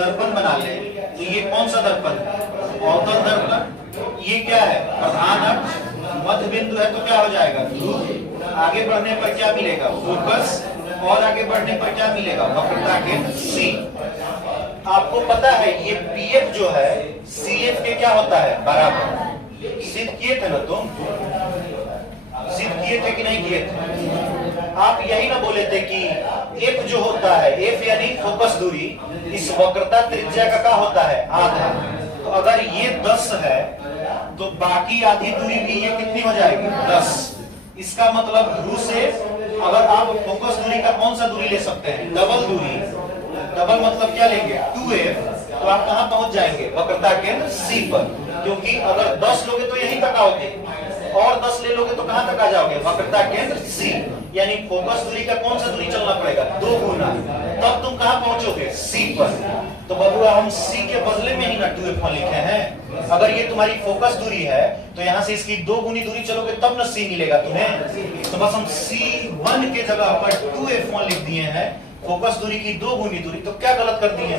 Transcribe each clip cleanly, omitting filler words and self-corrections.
दर्पण बना ले तो ये कौन सा दर्पण है? अवतल दर्पण। ये क्या है? प्रधान अक्ष, मध्य बिंदु है तो क्या हो जाएगा? ध्रुव। आगे बढ़ने पर क्या मिलेगा? फोकस। और आगे बढ़ने पर क्या मिलेगा? वक्रता केंद्र सी। आपको पता है ये पीएफ जो है सीएफ के क्या होता है? बराबर। सिद्ध किए थे ना तुम? सिद्ध किए थे कि नहीं किए थे? आप यही ना बोले थे कि एफ जो होता है, एफ यानी फोकस दूरी, इस वक्रता त्रिज्या का क्या होता है? आधा। तो अगर ये 10 है तो बाकी आधी दूरी भी ये कितनी हो जाएगी? 10। इसका मतलब ध्रुव से अगर आप फोकस दूरी का कौन सा दूरी ले सकते हैं? डबल दूरी। डबल मतलब क्या लेंगे? 2f। तो आप कहां पहुंच जाएंगे? वक्रता केंद्र सी पर। क्योंकि अगर 10 लोगे तो यहीं तक आओगे और 10 ले लोगे तो कहां तक आ जाओगे? वक्रता केंद्र सी। यानी फोकस दूरी का कौन सा दूरी चलना पड़ेगा? 2 गुना। तब तुम कहां पहुंचोगे? सी पर। तो बबुआ हम सी के बदले में ही ना 2f1 लिखे हैं। अगर ये तुम्हारी फोकस दूरी है तो यहां से इसकी 2 गुनी दूरी चलोगे तब ना सी मिलेगा तुम्हें। तो बस हम C1 के जगह पर 2f1 लिख दिए हैं, फोकस दूरी की 2 गुनी दूरी। तो क्या गलत कर दिए?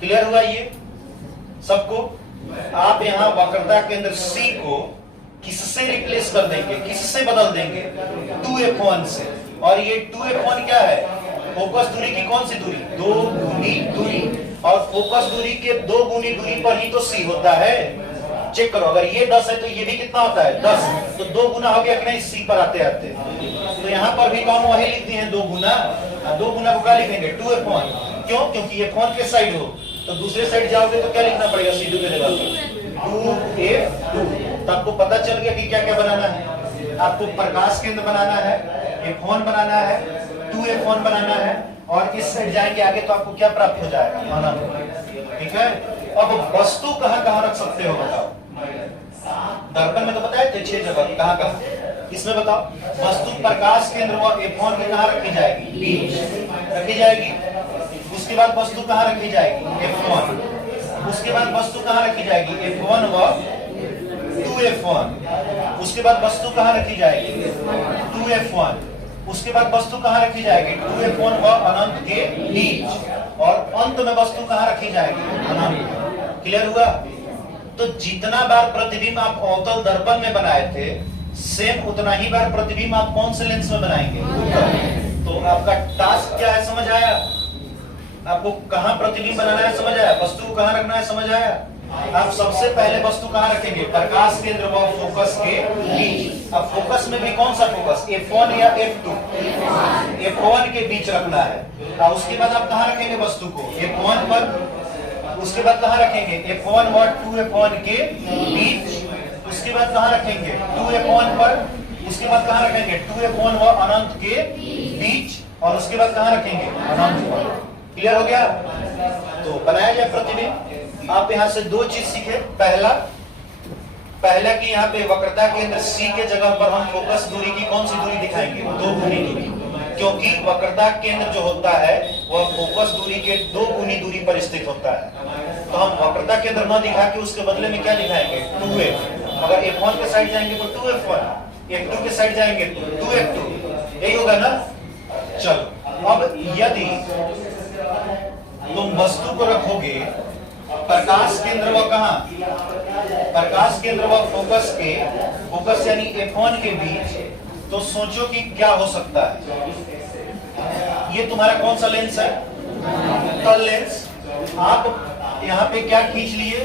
क्लियर हुआ ये सबको? आप यहाँ वक्रता केंद्र C को किससे रिप्लेस कर देंगे? किससे बदल देंगे? 2f1 से। और ये 2f1 क्या है? फोकस दूरी की कौन सी दूरी? 2 गुनी दूरी। और फोकस दूरी के 2 गुनी दूरी पर ही तो C होता है। चेक करो, अगर ये 10 है तो ये भी कितना होता है? 10। तो 2 गुना हो गया कि नहीं C पर आते आते? तो यहाँ पर भी कौन वही लिख दिए हैं 2 गुना। 2 गुना को क्या लिखेंगे? 2f1। क्यों? क्योंकि ये फोन के साइड हो। तो दूसरे साइड जाओगे तो क्या लिखना पड़ेगा? C2 के जगह पर 2f2। तो आपको पता चल गया कि क्या क्या बनाना है। आपको प्रकाश केंद्र बनाना है, f1 बनाना है, 2f1 बनाना है, और इस साइड जाएंगे आगे तो आपको क्या प्राप्त हो जाएगा? ठीक है। अब वस्तु कहां कहां रख सकते हो बताओ? दर्पण में तो बताए थे 6 जगह, कहां कहां? इसमें बताओ। वस्तु प्रकाश केंद्र व f1 में कहां रखी जाएगी? बीच रखी जाएगी। उसके बाद वस्तु कहां रखी जाएगी? f1। उसके बाद वस्तु कहां रखी जाएगी? f1 व 2f1। उसके बाद वस्तु कहां रखी जाएगी? 2f1। उसके बाद वस्तु कहां रखी जाएगी? 2f1 व अनंत के बीच। और अंत में वस्तु कहां रखी जाएगी? अनंत। क्लियर हुआ? तो जितना बार प्रतिबिंब आप अवतल दर्पण में बनाए थे, सेम उतना ही बार प्रतिबिंब आप कौन से लेंस में बनाएंगे? तो आपका टास्क क्या है? समझ आया? आपको कहां प्रतिबिंब बनाना है? समझ आया? वस्तु को कहां रखना है? समझ आया? आप सबसे पहले वस्तु कहां रखेंगे? प्रकाश केंद्र व फोकस के बीच। अब फोकस में भी कौन सा फोकस? f1 या f2? f1 के बीच रखना है। और उसके बाद आप कहां रखेंगे वस्तु को? f1 पर। उसके बाद कहां रखेंगे? f1 व 2f1 के बीच। उसके बाद कहां रखेंगे? 2f1 पर। उसके बाद कहां रखेंगे? 2f1 व अनंत के बीच। और उसके बाद कहां रखेंगे? अनंत पर। क्लियर हो गया? तो बनाया जाए प्रतिबिंब। आप यहां से 2 चीज सीखे। पहला कि यहाँ पे वक्रता केंद्र C के जगह पर हम फोकस दूरी की कौन सी दूरी दिखाएंगे? 2 गुनी दूरी। क्योंकि वक्रता केंद्र जो होता है वह फोकस दूरी के 2 गुनी दूरी पर स्थित होता है। तो हम वक्रता केंद्र न दिखा के उसके बदले में क्या दिखाएंगे? 2f। अगर f1 के साइड जाएंगे तो 2f1, f2 के साइड जाएंगे तो 2f2। यही होगा ना? चलो, अब यदि तुम वस्तु को रखोगे प्रकाश केंद्र व कहां? प्रकाश केंद्र व फोकस के, फोकस यानी f1 के बीच, तो सोचो कि क्या हो सकता है? ये तुम्हारा कौन सा लेंस है? तल लेंस। आप यहाँ पे क्या खींच लिए?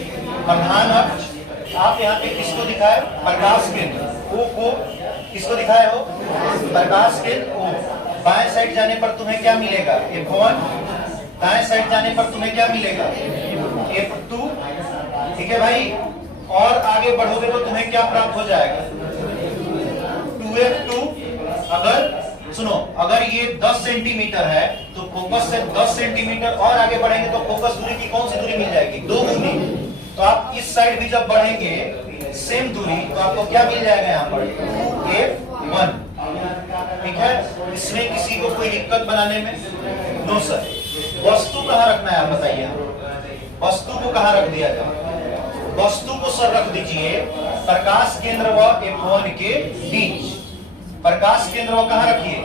प्रधान अक्ष। आप यहाँ पे किसको दिखाए? प्रकाश केंद्र O को। किसको दिखाए हो? प्रकाश केंद्र O। बाएं साइड जाने पर तुम्हें क्या मिलेगा? f1। दाएं साइड जाने पर तुम्हें क्या मिलेगा? f2। ठीक है भाई? और आगे बढ़ोगे तो तुम्हें क्या प्राप्त हो जाएगा? 2f2। अगर सुनो, अगर ये 10 सेंटीमीटर है तो फोकस से 10 सेंटीमीटर और आगे बढ़ेंगे तो फोकस दूरी की कौन सी दूरी मिल जाएगी? 2 गुनी। तो आप इस साइड भी जब बढ़ेंगे सेम दूरी तो आपको क्या मिल जाएगा? यहाँ पर 2f1। ठीक है? इसमें किसी को कोई दिक्कत बनाने में? No sir. वस्तु कहां रखना है आप बताइए? वस्तु को कहां रख दिया जाए? वस्तु को सर रख दीजिए प्रकाश केंद्र व f1 के बीच। प्रकाश केंद्र व कहां रखिए?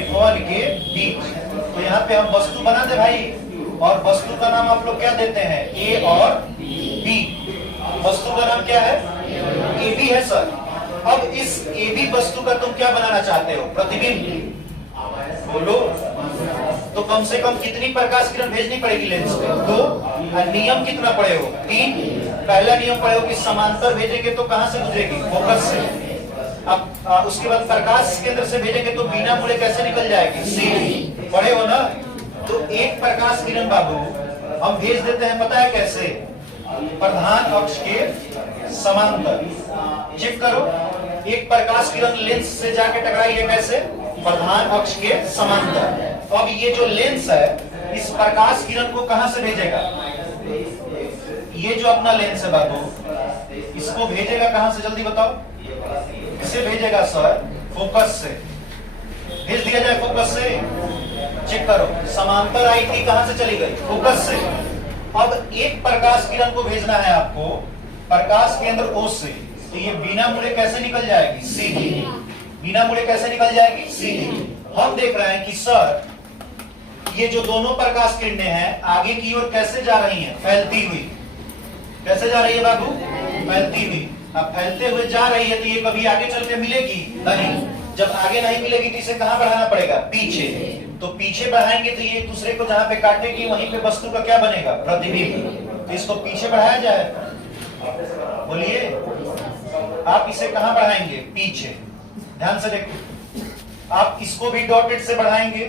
f1 के बीच। तो यहाँ पे हम वस्तु बना दे भाई। और वस्तु का नाम आप लोग क्या देते हैं, ए और बी। वस्तु का नाम क्या है, ए बी है सर। अब इस ए बी वस्तु का तुम क्या बनाना चाहते हो, प्रतिबिंब। बोलो, तो कम से कम कितनी प्रकाश किरण भेजनी पड़ेगी लेंस पे, 2। नियम कितना पढ़े हो, 3। पहला नियम पढ़े हो कि समांतर भेजेंगे तो कहां से गुजरेगी, फोकस से। अब उसके बाद प्रकाश केंद्र से भेजेंगे तो बिना मुड़े कैसे निकल जाएगी, सीधी। पढ़े हो ना। तो एक प्रकाश किरण बाबू हम भेज देते हैं, पता है कैसे, प्रधान अक्ष के समांतर। चेक करो, एक प्रकाश किरण लेंस से जाके टकराई है कैसे, प्रधान अक्ष के समांतर। अब ये जो लेंस है इस प्रकाश किरण को कहां से भेजेगा, ये जो अपना लेंस है बाबू, इसको भेजेगा कहां से, जल्दी बताओ। इसे भेजेगा सर फोकस से। भेज दिया जाए फोकस से। चेक करो, समांतर आई थी, कहां से चली गई, फोकस से। अब एक प्रकाश किरण को भेजना है आपको प्रकाश केंद्र O से, तो ये बिना मुड़े कैसे निकल जाएगी, सीधी। बिना मुड़े कैसे निकल जाएगी, सीधी। हम देख रहे हैं कि सर ये जो दोनों प्रकाश किरणें हैं आगे की ओर कैसे जा रही हैं, फैलती हुई। कैसे जा रही है बाबू, फैलती हुई। अब फैलते हुए जा रही है तो ये कभी आगे चल के मिलेगी नहीं। जब आगे नहीं मिलेगी तो इसे कहां बढ़ाना पड़ेगा, पीछे। तो पीछे बढ़ाएंगे तो ये दूसरे को जहां पे काटेगी वहीं पे वस्तु का क्या बनेगा, प्रतिबिंब। तो इसको पीछे बढ़ाया जाए, बोलिए। आप इसे कहां बढ़ाएंगे, पीछे। ध्यान से देखो, आप इसको भी डॉटेड से बढ़ाएंगे।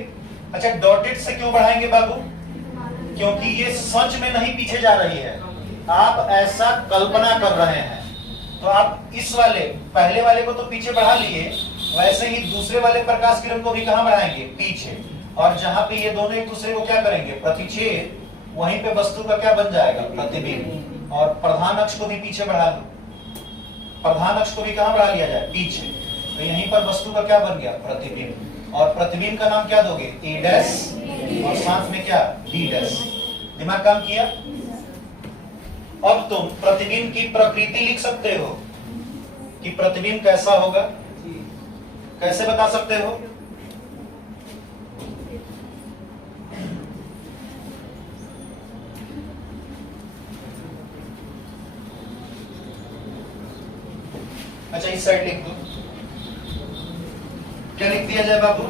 अच्छा, डॉटेड से क्यों बढ़ाएंगे बाबू, क्योंकि ये सच में नहीं पीछे जा रही है, आप ऐसा कल्पना कर रहे हैं। तो आप इस वाले पहले वाले को तो पीछे बढ़ा लिए, वैसे ही दूसरे वाले प्रकाश किरण को भी कहां बढ़ाएंगे, पीछे। और जहां पे ये दोनों एक दूसरे को क्या करेंगे, प्रतिच्छेद, वहीं पे वस्तु का क्या बन जाएगा, प्रतिबिंब। और प्रधान अक्ष को भी पीछे बढ़ा लो, प्रधान अक्ष को भी कहां बढ़ा लिया जाए, पीछे। तो यहीं पर वस्तु का क्या बन गया, प्रतिबिंब। और प्रतिबिंब का नाम क्या दोगे, ए डैश, और साथ में क्या, बी डैश। दिमाग काम किया। अब तुम प्रतिबिंब की प्रकृति लिख सकते हो कि प्रतिबिंब कैसा होगा, कैसे बता सकते हो। अच्छा, इस साइड लिख दो। क्या लिख दिया जाए बाबू,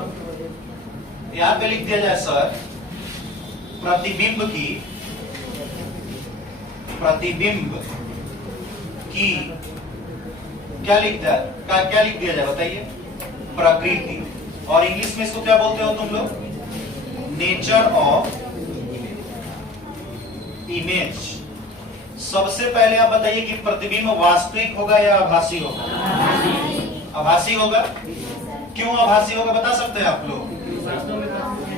यहां पे लिख दिया जाए सर, प्रतिबिंब की क्या लिख दिया, क्या लिख दिया जाए बताइए, प्रकृति। और इंग्लिश में इसको क्या बोलते हो तुम लोग, नेचर ऑफ इमेज। सबसे पहले आप बताइए कि प्रतिबिंब वास्तविक होगा या आभासी होगा, आभासी होगा। क्यों आभासी होगा बता सकते हैं आप लोग,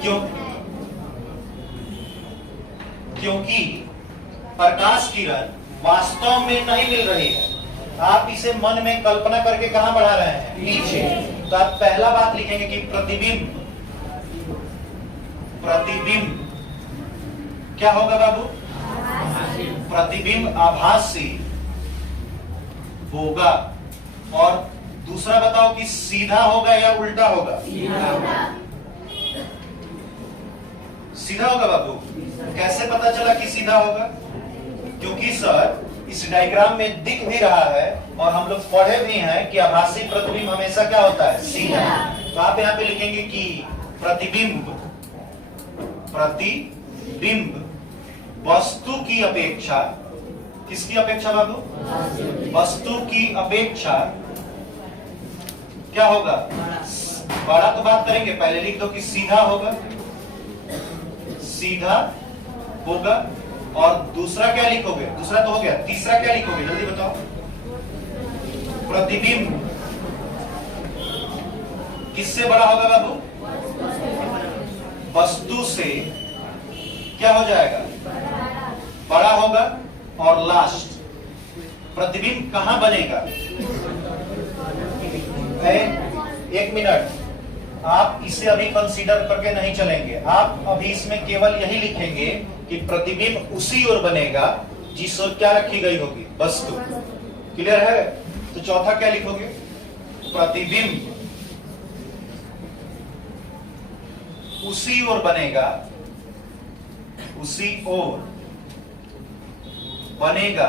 क्यों, क्योंकि प्रकाश किरण वास्तव में नहीं मिल रही है, आप इसे मन में कल्पना करके कहां बढ़ा रहे हैं, नीचे। तो आप पहला बात लिखेंगे कि प्रतिबिंब क्या होगा बाबू, प्रतिबिंब आभासी होगा। और दूसरा बताओ कि सीधा होगा या उल्टा होगा, सीधा होगा बाबू। कैसे पता चला कि सीधा होगा, क्योंकि सर इस डायग्राम में दिख भी रहा है और हम लोग पढ़े भी हैं कि आभासी प्रतिबिंब हमेशा क्या होता है, सीधा। तो आप यहाँ पे लिखेंगे कि प्रतिबिंब वस्तु की अपेक्षा, किसकी अपेक्षा बाबू, वस्तु की अपेक्षा क्या होगा, बड़ा। तो बात करेंगे, पहले लिख दो कि सीधा होगा, सीधा होगा। और दूसरा क्या लिखोगे, दूसरा तो हो गया, तीसरा क्या लिखोगे जल्दी बताओ, प्रतिबिंब किससे बड़ा होगा बाबू, वस्तु से क्या हो जाएगा, बड़ा होगा। और लास्ट, प्रतिबिंब कहां बनेगा, एक मिनट, आप इसे अभी कंसीडर करके नहीं चलेंगे, आप अभी इसमें केवल यही लिखेंगे कि प्रतिबिंब उसी ओर बनेगा जिस ओर क्या रखी गई होगी, वस्तु। क्लियर है। तो चौथा क्या लिखोगे, प्रतिबिंब उसी ओर बनेगा, उसी ओर बनेगा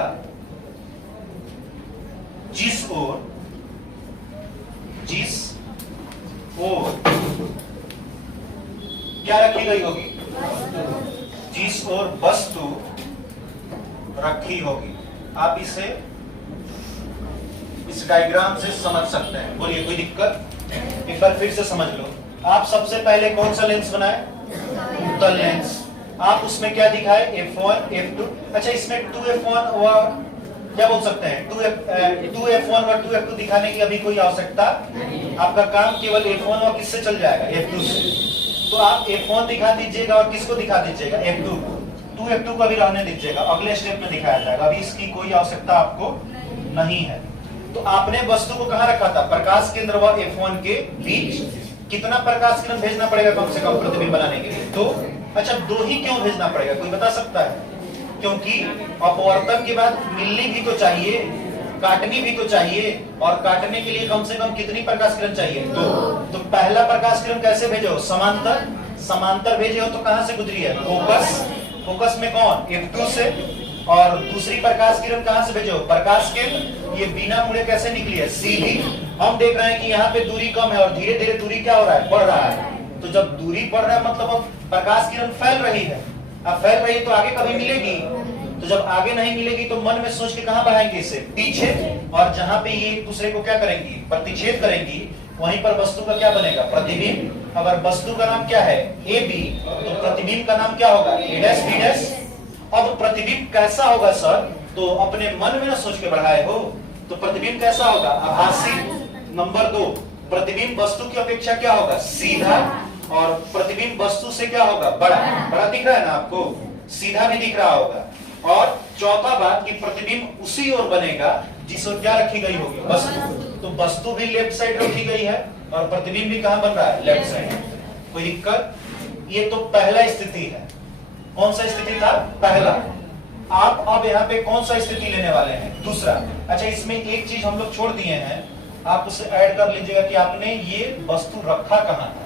जिस ओर क्या रखी गई होगी, जिस ओर वस्तु रखी होगी। आप इसे इस डायग्राम से समझ सकते हैं। बोलिए कोई दिक्कत? एक बार फिर से समझ लो। आप सबसे पहले कौन सा लेंस बनाए? उत्तल लेंस। आप उसमें क्या दिखाए? F1 F2। अच्छा, इसमें 2F1 व क्या बोल सकते हैं 2F1 व 2F2 दिखाने की अभी कोई आवश्यकता। आपका काम केवल F1 व किससे चल जाएगा? F2 से। तो आप F1 दिखा दीजिएगा और किसको दिखा दीजिएगा? F2 को। 2F2 को भी रहने दीजिएगा, अगले स्टेप में दिखाया जाएगा। अभी इसकी कोई आवश्यकता आपको नहीं है। तो आपने वस्तु को कहां रखा था? प्रकाश केंद्र व F1 के बीच। कितना प्रकाश किरण भेजना पड़ेगा कम से कम प्रतिबिंब बनाने के लिए? 2। अच्छा, 2 ही क्यों भेजना पड़ेगा, कोई बता सकता है? क्योंकि अपवर्तन के बाद मिलनी भी तो चाहिए, काटनी भी तो चाहिए, और काटने के लिए कम से कम कितनी प्रकाश किरण चाहिए? 2। तो पहला प्रकाश किरण कैसे भेजो? समांतर। समांतर भेजे हो तो कहां से गुजरी है? फोकस। फोकस में कौन? F2 से। और दूसरी प्रकाश किरण कहां से भेजो? प्रकाश केंद्र। ये बिना मुड़े कैसे निकली है? सीधी। हम देख रहे हैं कि यहाँ पे दूरी कम है और धीरे धीरे दूरी क्या हो रहा है? बढ़ रहा है। तो जब दूरी बढ़ रहा है मतलब अब प्रकाश किरण फैल रही है। अब फैल रही है तो आगे कभी मिलेगी? तो जब आगे नहीं मिलेगी तो मन में सोच के कहां बढ़ाएंगे इसे? पीछे। और जहां पे ये एक दूसरे को क्या करेंगी? प्रतिच्छेद करेंगी, वहीं पर वस्तु का क्या बनेगा? प्रतिबिंब। अगर वस्तु का नाम क्या है? AB, तो प्रतिबिंब का नाम क्या होगा? A' B'। अब प्रतिबिंब कैसा होगा सर? तो अपने मन में ना सोच के बढ़ाए हो, तो प्रतिबिंब कैसा होगा? आभासी। नंबर 2, प्रतिबिंब वस्तु की अपेक्षा क्या होगा? सीधा। और प्रतिबिंब वस्तु से क्या होगा? बड़ा। बड़ा दिख रहा है ना आपको? सीधा भी दिख रहा होगा। और चौथा बात कि प्रतिबिंब उसी ओर बनेगा जिस ओर क्या रखी गई होगी? वस्तु। तो वस्तु भी लेफ्ट साइड रखी गई है और प्रतिबिंब भी कहां बन रहा है? Left side. कोई दिक्कत? ये तो पहला स्थिति है। कौन सा स्थिति था? पहला। आप अब यहाँ पे कौन सा स्थिति लेने वाले हैं? दूसरा। अच्छा, इसमें एक चीज हम लोग छोड़ दिए हैं, आप उसे ऐड कर लीजिएगा कि आपने ये वस्तु रखा कहां था।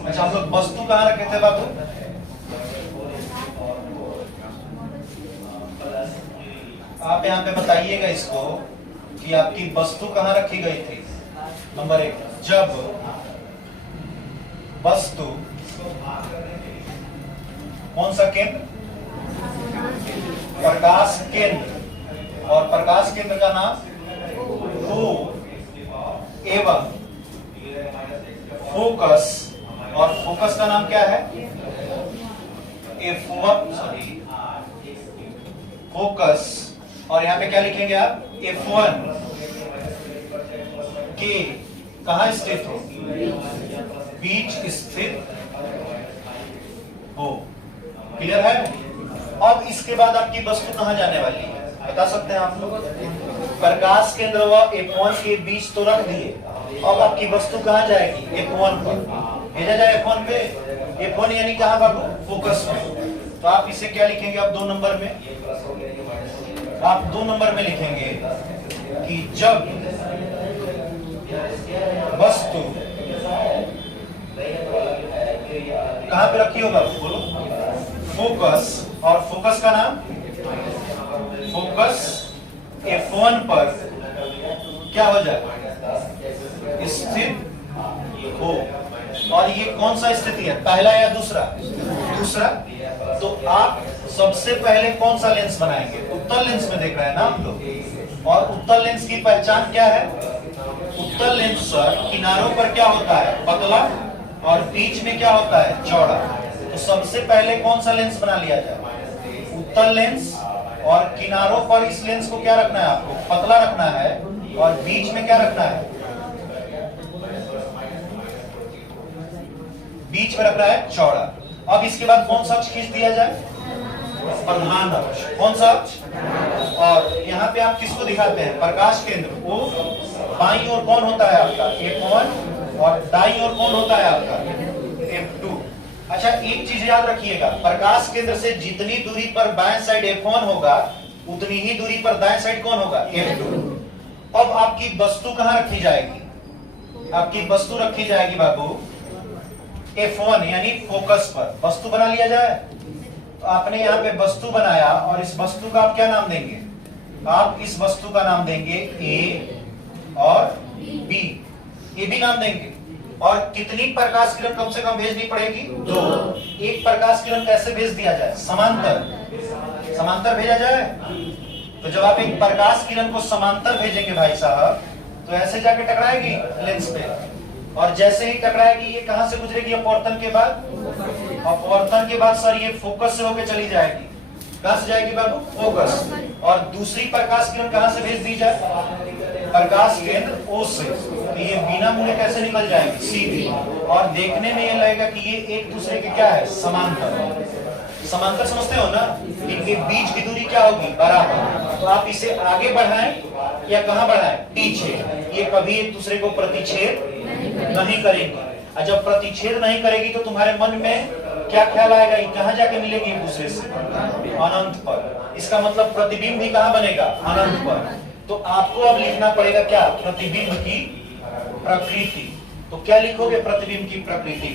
अच्छा, हम लोग वस्तु कहां रखे थे बाबू? आप यहाँ पे बताइएगा इसको कि आपकी वस्तु कहां रखी गई थी। नंबर 1, जब वस्तु कौन सा केंद्र? प्रकाश केंद्र। और प्रकाश केंद्र का नाम एवं फोकस। और फोकस का नाम क्या है? F1 focus. और यहाँ पे क्या लिखेंगे आप? F1 के कहां स्थित हो? बीच स्थित हो। क्लियर है? अब इसके बाद आपकी वस्तु कहां जाने वाली है बता सकते हैं आप लोग? प्रकाश केंद्र व F1 के बीच तो रख दिए, अब आपकी वस्तु कहां जाएगी? F1 पर भेजा जाए। F1 पे। F1 यानी कहां बाबू? फोकस में। तो आप इसे क्या लिखेंगे? आप 2 नंबर में, आप 2 नंबर में लिखेंगे कि जब वस्तु कहां पे रखी होगा? बोलो। फोकस। और फोकस का नाम? फोकस F1 पर क्या हो जाए? स्थित हो। और ये कौन सा स्थिति है? पहला या दूसरा? दूसरा। तो आप सबसे पहले कौन सा लेंस बनाएंगे? उत्तल लेंस में देख रहे हैं ना आप लोग। और उत्तल लेंस की पहचान क्या है? उत्तल लेंस सर किनारों पर क्या होता है? पतला। और बीच में क्या होता है? चौड़ा। तो सबसे पहले कौन सा लेंस बना लिया जाए? उत्तल लेंस। और किनारों पर इस लेंस को क्या रखना है आपको? पतला रखना है। और बीच में क्या रखना है? बीच में रखना है चौड़ा। अब इसके बाद कौन सा खींच दिया जाए? प्रधान अक्ष। कौन सा अक्ष? और यहाँ पे आप किसको दिखाते हैं? प्रकाश केंद्र। वो बाईं ओर कौन होता है आपका? F1 और दाईं ओर कौन होता है आपका? F2। अच्छा, एक चीज याद रखिएगा, प्रकाश केंद्र से जितनी दूरी पर बाएं साइड F1 होगा उतनी ही दूरी पर दाएं साइड कौन होगा? F2। अब आपकी वस्तु कहां रखी जाएगी? आपकी वस्तु रखी जाएगी बाबू F1 यानी फोकस पर। वस्तु बना लिया जाए। तो आपने यहाँ पे वस्तु बनाया और इस वस्तु का आप क्या नाम देंगे? आप इस वस्तु का नाम देंगे A और B, ये भी नाम देंगे। और कितनी प्रकाश किरण कम से कम भेजनी पड़ेगी? 2। एक प्रकाश किरण कैसे भेज दिया जाए? समांतर। समांतर भेजा जाए। तो जब आप एक प्रकाश किरण को समांतर भेजेंगे भाई साहब, तो ऐसे जाके टकराएगी लेंस पे, और जैसे ही टकराएगी ये कहां से गुजरेगी? अपवर्तन के बाद। अपवर्तन के बाद सर ये फोकस से होके चली जाएगी। कहां से जाएगी बाबू? फोकस। और दूसरी प्रकाश किरण कहां से भेज दी जाए? प्रकाश केंद्र O से। तो ये बिना मुड़े कैसे निकल जाएगी? सीधी। और देखने में ये लगेगा कि ये एक दूसरे के क्या है? समांतर। समांतर समझते हो ना? इनके बीच की दूरी क्या होगी? बराबर। तो आप इसे आगे बढ़ाएं या कहां बढ़ाएं? पीछे। ये कभी एक दूसरे को प्रतिच्छेद नहीं करेंगी। और जब प्रतिच्छेद नहीं करेगी तो तुम्हारे मन में क्या ख्याल आएगा? ये कहां जाके मिलेगी एक दूसरे से? अनंत पर। इसका मतलब प्रतिबिंब भी कहां बनेगा? अनंत पर। तो आपको अब लिखना पड़ेगा क्या? प्रतिबिंब की प्रकृति। तो क्या लिखोगे प्रतिबिंब की प्रकृति?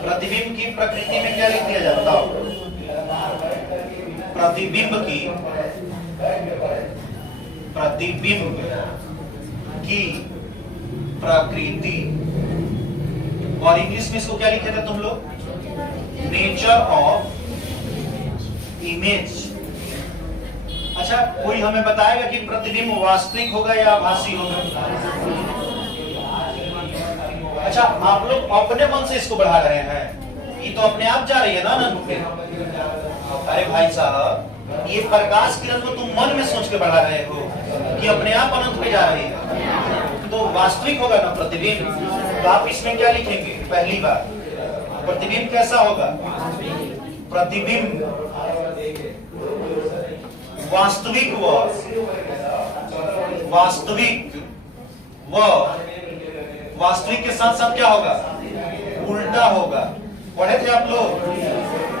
प्रतिबिंब की प्रकृति में क्या लिख दिया जाता है? प्रतिबिंब की प्रकृति। और इंग्लिश में इसको क्या लिखे थे तुम लोग? Nature of image. अच्छा, कोई हमें बताएगा कि प्रतिबिंब वास्तविक होगा या आभासी होगा? अच्छा, आप लोग अपने मन से इसको बढ़ा रहे हैं, ये तो अपने आप जा रही है ना अनंत पे। अरे भाई साहब, ये प्रकाश किरण को तुम मन में सोच के बढ़ा रहे हो कि अपने आप अनंत पे जा रही है, तो वास्तविक होगा ना प्रतिबिंब। तो आप इसमें क्या लिखेंगे? पहली बार प्रतिबिंब कैसा होगा? प्रतिबिंब वास्तविक वास्तविक के साथ साथ क्या होगा? उल्टा होगा। पढ़े थे आप लोग?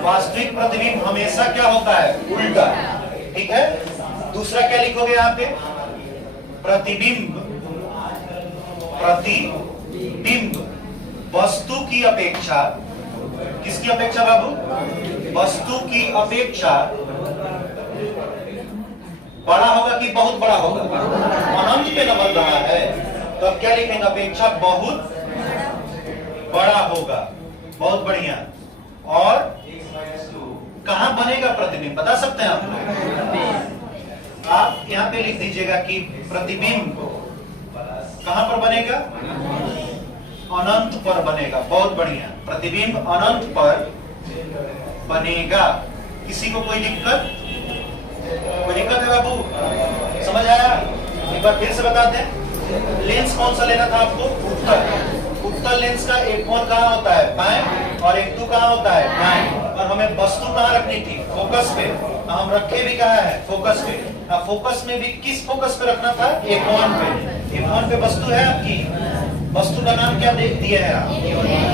वास्तविक प्रतिबिंब हमेशा क्या होता है? उल्टा। ठीक है। दूसरा क्या लिखोगे यहाँ पे? प्रतिबिंब वस्तु की अपेक्षा, किसकी अपेक्षा बाबू? वस्तु की अपेक्षा बड़ा होगा कि बहुत बड़ा होगा? अनंत पे न बन रहा है, तो अब क्या लिखेंगे? अपेक्षा बहुत बड़ा होगा। बहुत बढ़िया। और कहां बनेगा प्रतिबिंब? बता सकते हैं आप? आप यहाँ पे लिख दीजिएगा कि प्रतिबिंब कहां पर बनेगा? अनंत पर बनेगा। बहुत बढ़िया। प्रतिबिंब अनंत पर बनेगा। किसी को कोई दिक्कत? कोई दिक्कत है बाबू? समझ आया? एक बार फिर से बता दें। लेंस कौन सा लेना था आपको? उत्तल लेंस का F1 कहाँ होता है? बाएं। और F2 कहाँ होता है? दाएं। और हमें वस्तु कहाँ रखनी थी? फोकस पे। हम रखे भी कहाँ है? फोकस पे। अब फोकस में भी किस फोकस पे रखना था? F1 पे। F1 पे वस्तु है आपकी। वस्तु का नाम क्या देख दिया है आप?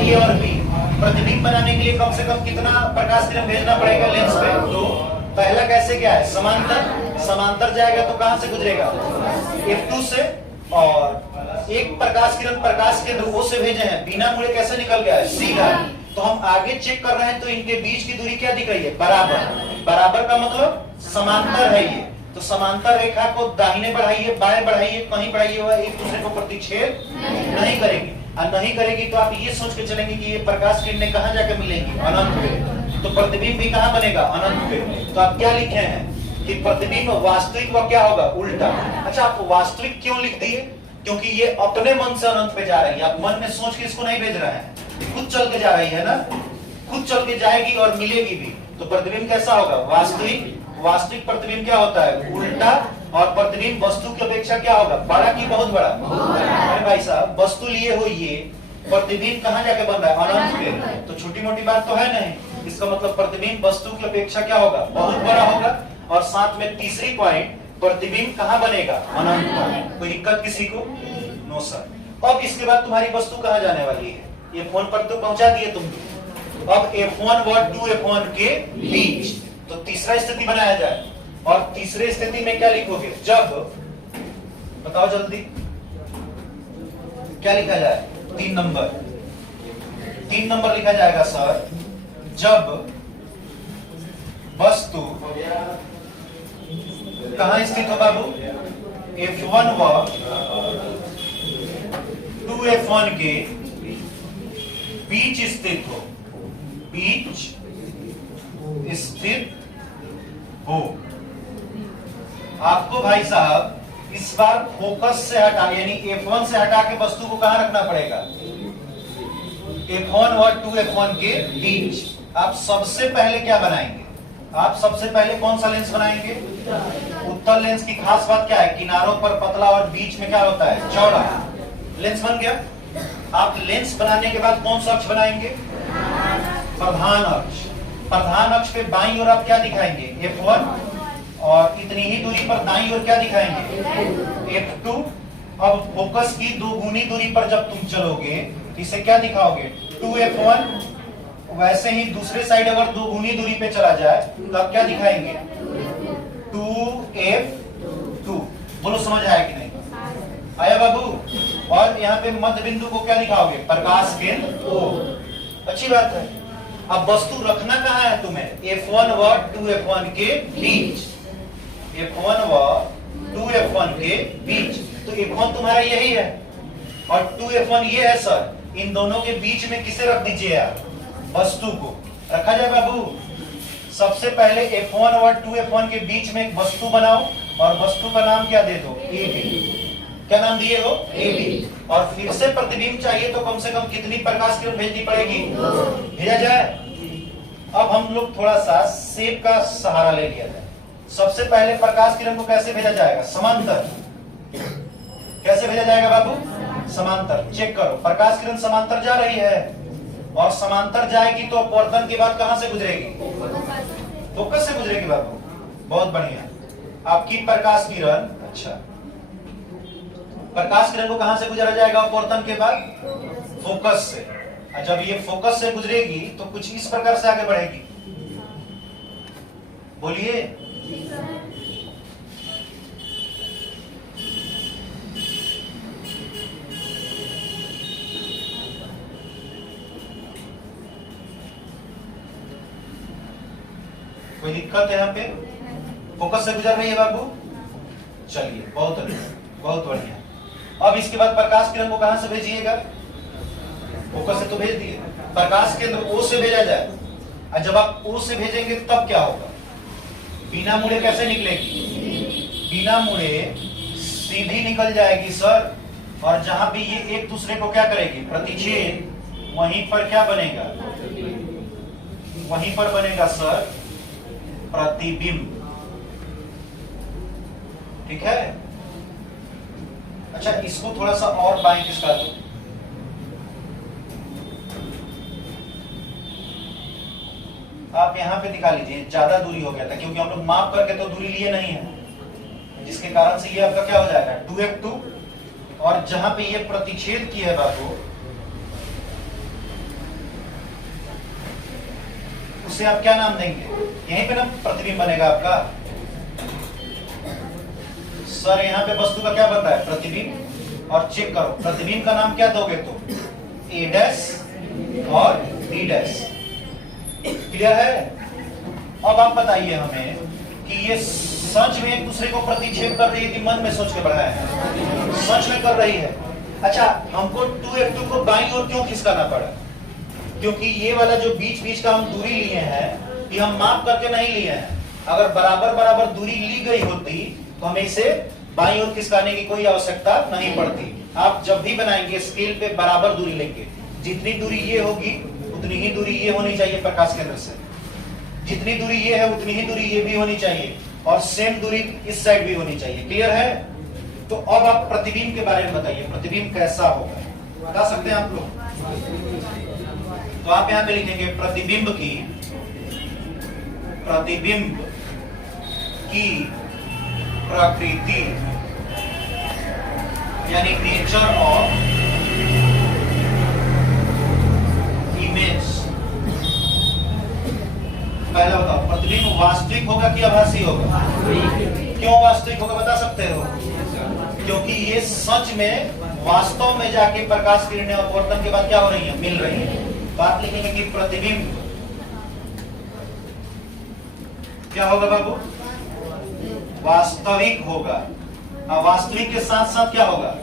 A और B। प्रतिबिंब बनाने के लिए कम से कम कितना प्रकाश किरण भेजना पड़ेगा लेंस पे? 2। पहला कैसे क्या है? समांतर। समांतर जाएगा तो कहां से गुजरेगा? F2 से। और एक प्रकाश किरण प्रकाश केंद्र O से भेजे हैं, बिना मुड़े कैसे निकल गया है? सीधा। तो हम आगे चेक कर रहे हैं तो इनके बीच की दूरी क्या दिख रही है? बराबर। बराबर का मतलब समांतर है ये। तो समांतर रेखा को दाहिने बढ़ाइए, बाएं बढ़ाइए, कहीं बढ़ाइए, वह एक दूसरे को प्रतिच्छेद नहीं करेगी। और नहीं करेगी तो आप ये सोच के चलेंगे कि ये प्रकाश किरणें कहां जाकर मिलेंगी? अनंत पे। तो प्रतिबिंब भी कहां बनेगा? अनंत पे। तो आप क्या लिखे हैं कि प्रतिबिंब वास्तविक व क्या होगा? उल्टा। अच्छा, आप वास्तविक क्यों लिख दिए? क्योंकि ये अपने मन से अनंत पे जा रही है। आप मन में सोच के इसको नहीं भेज रहे हैं, खुद चल के जा रही है ना, खुद चल के जाएगी और मिलेगी भी। तो प्रतिबिंब कैसा होगा? वास्तविक। वास्तविक प्रतिबिंब क्या होता है? उल्टा। और प्रतिबिंब वस्तु की अपेक्षा क्या होगा? बड़ा की बहुत बड़ा? अरे भाई साहब, वस्तु लिए हो ये, प्रतिबिंब कहां जाके बन रहा है? अनंत पे। तो छोटी मोटी बात तो है नहीं। इसका मतलब प्रतिबिंब वस्तु की अपेक्षा क्या होगा, बहुत बड़ा होगा। और साथ में तीसरी पॉइंट, प्रतिबिंब कहाँ बनेगा, अनंत पर। कोई दिक्कत किसी को? No sir. अब इसके बाद तुम्हारी वस्तु कहाँ जाने वाली है, ये फोन पर तो पहुंचा दिए तुम। अब F1 व 2F1 के बीच, तो तीसरा स्थिति बनाया जाए। और तीसरे स्थिति में क्या लिखोगे, जब, बताओ जल्दी क्या लिखा जाए, 3 नंबर लिखा जाएगा सर, जब वस्तु कहां स्थित हो बाबू, F1 व 2F1 के बीच स्थित हो, बीच स्थित हो। आपको भाई साहब इस बार फोकस से हटा, यानी F1 से हटा के वस्तु को कहां रखना पड़ेगा, F1 और 2F1 के बीच। आप सबसे पहले क्या बनाएंगे, आप सबसे पहले कौन सा लेंस बनाएंगे, उत्तल लेंस की खास बात क्या है, किनारों पर पतला और बीच में क्या होता है, चौड़ा। लेंस बन गया। आप लेंस बनाने के बाद कौन सा अक्ष बनाएंगे, प्रधान अक्ष। प्रधान अक्ष पे बाईं ओर आप क्या दिखाएंगे, F1, और इतनी ही दूरी पर दाईं ओर क्या दिखाएंगे, F2। अब फोकस की 2 गुनी दूरी पर जब तुम चलोगे इसे क्या दिखाओगे, 2F1। वैसे ही दूसरे साइड अगर 2 गुनी दूरी पे चला जाए तो आप क्या दिखाएंगे, 2F2। बोलो समझ आया कि नहीं आया बाबू। और यहाँ पे मध्य बिंदु को क्या दिखाओगे, प्रकाश केंद्र O। अच्छी बात है। अब वस्तु रखना कहाँ है तुम्हें, F1 व 2F1 के बीच, F1 व 2F1 के बीच। तो F1 तुम्हारा यही है और 2F1 ये है सर। इन दोनों के बीच में किसे रख दीजिए आप, वस्तु को रखा जाए बाबू। सबसे पहले F1 और 2F1 के बीच में एक वस्तु बनाओ और वस्तु का नाम क्या दे दो, AB। क्या नाम दिए हो, AB। और फिर से प्रतिबिंब चाहिए तो कम से कम कितनी प्रकाश किरण भेजनी पड़ेगी, भेजा जाए। अब हम लोग थोड़ा सा सेब का सहारा ले लिया जाए। सबसे पहले प्रकाश किरण को कैसे भेजा जाएगा, समांतर। कैसे भेजा जाएगा बाबू, समांतर। चेक करो, प्रकाश किरण समांतर जा रही है और समांतर जाएगी तो अपवर्तन के बाद कहां से गुजरेगी, फोकस से गुजरेगी बाबू। बहुत बढ़िया। आपकी प्रकाश किरण, अच्छा, प्रकाश किरण को कहां से गुजरा जाएगा अपवर्तन के बाद, फोकस से। और जब ये फोकस से गुजरेगी तो कुछ इस प्रकार से आगे बढ़ेगी। बोलिए, कोई दिक्कत है यहाँ पे, फोकस से गुजर रही है बाबू। चलिए, बहुत बहुत बढ़िया। अब इसके बाद प्रकाश किरण को कहां से भेजिएगा, फोकस से तो भेज दिए, प्रकाश केंद्र O से भेजा जाए। और जब आप O से भेजेंगे तब क्या होगा, बिना मुड़े कैसे निकलेगी, बिना मुड़े सीधी निकल जाएगी सर। और जहां भी ये एक दूसरे को क्या करेगी, प्रतिच्छेद, वहीं पर क्या बनेगा, वहीं पर बनेगा सर प्रतिबिंब। ठीक है। अच्छा, इसको थोड़ा सा और बाएं खिसका दो। आप यहां पे दिखा लीजिए, ज्यादा दूरी हो गया था क्योंकि हम लोग माप करके तो दूरी लिए नहीं है, जिसके कारण से ये आपका क्या हो जाएगा, 2F2। और जहां पे ये प्रतिच्छेद की है बाबू, उसे आप क्या नाम देंगे, यहीं पे ना प्रतिबिंब बनेगा आपका। सर यहाँ पे वस्तु का क्या बन रहा है, प्रतिबिंब। और चेक करो प्रतिबिंब का नाम क्या दोगे तुम, A' और B'। क्लियर है। अब आप बताइए हमें कि ये सच में एक दूसरे को प्रतिच्छेद कर रही है कि मन में सोच के बढ़ाया है, सच में कर रही है। अच्छा, हमको 2F2 को बाईं ओर क्यों खिसकाना पड़ा, क्योंकि ये वाला जो बीच बीच का हम दूरी लिए हैं ये हम माप करके नहीं लिए हैं। अगर बराबर बराबर दूरी ली गई होती तो हमें इसे बाईं ओर खिसकाने की कोई आवश्यकता नहीं पड़ती। आप जब भी बनाएंगे स्केल पे बराबर दूरी लेंगे, जितनी दूरी ये होगी उतनी ही दूरी ये होनी चाहिए प्रकाश केंद्र से, जितनी दूरी ये है उतनी ही दूरी ये भी होनी चाहिए, और सेम दूरी इस साइड भी होनी चाहिए। क्लियर है। तो अब आप प्रतिबिंब के बारे में बताइए, प्रतिबिंब कैसा होगा, बता सकते हैं आप लोग। तो आप यहाँ पे लिखेंगे प्रतिबिंब की प्रतिबिंब की प्रकृति यानी नेचर ऑफ इमेज। पहला बताओ, प्रतिबिंब वास्तविक होगा कि आभासी होगा? क्यों वास्तविक होगा बता सकते हो? क्योंकि ये सच में वास्तव में जाके प्रकाश किरणें अपवर्तन के बाद क्या हो रही है? मिल रही है। बात लिखेंगे कि प्रतिबिंब क्या होगा बाबू? वास्तविक होगा। वास्तविक के साथ साथ क्या होगा?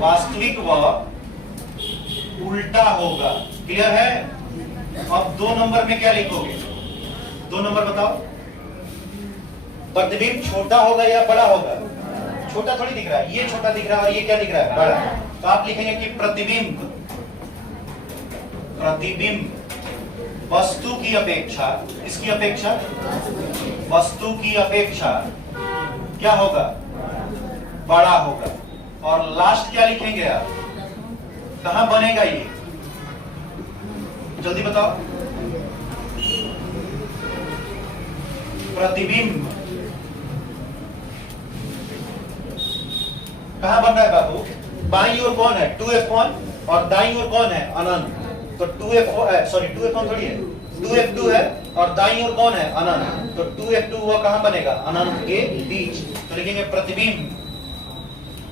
वास्तविक व उल्टा होगा। क्लियर है? अब 2 नंबर में क्या लिखोगे? 2 नंबर बताओ। प्रतिबिंब छोटा होगा या बड़ा होगा? छोटा थोड़ी दिख रहा है, ये छोटा दिख रहा है और ये क्या दिख रहा है? बड़ा। तो आप लिखेंगे कि प्रतिबिंब वस्तु की अपेक्षा, इसकी अपेक्षा, वस्तु की अपेक्षा क्या होगा? बड़ा होगा। और लास्ट क्या लिखेंगे आप? कहां बनेगा ये? जल्दी बताओ। प्रतिबिंब कहां बन रहा है बाबू? बाईं ओर कौन है? 2f1 और दाईं ओर कौन है? अनंत। तो 2f1 थोड़ी है, 2f2 है और दाईं ओर कौन है? अनंत। तो 2f2 वो कहां बनेगा? अनंत के बीच। तो लिखेंगे प्रतिबिंब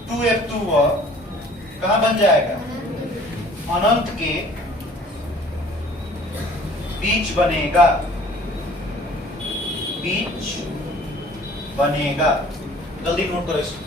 2f2 वो कहां बन जाएगा? अनंत के बीच बनेगा, बीच बनेगा। जल्दी नोट करो इसको।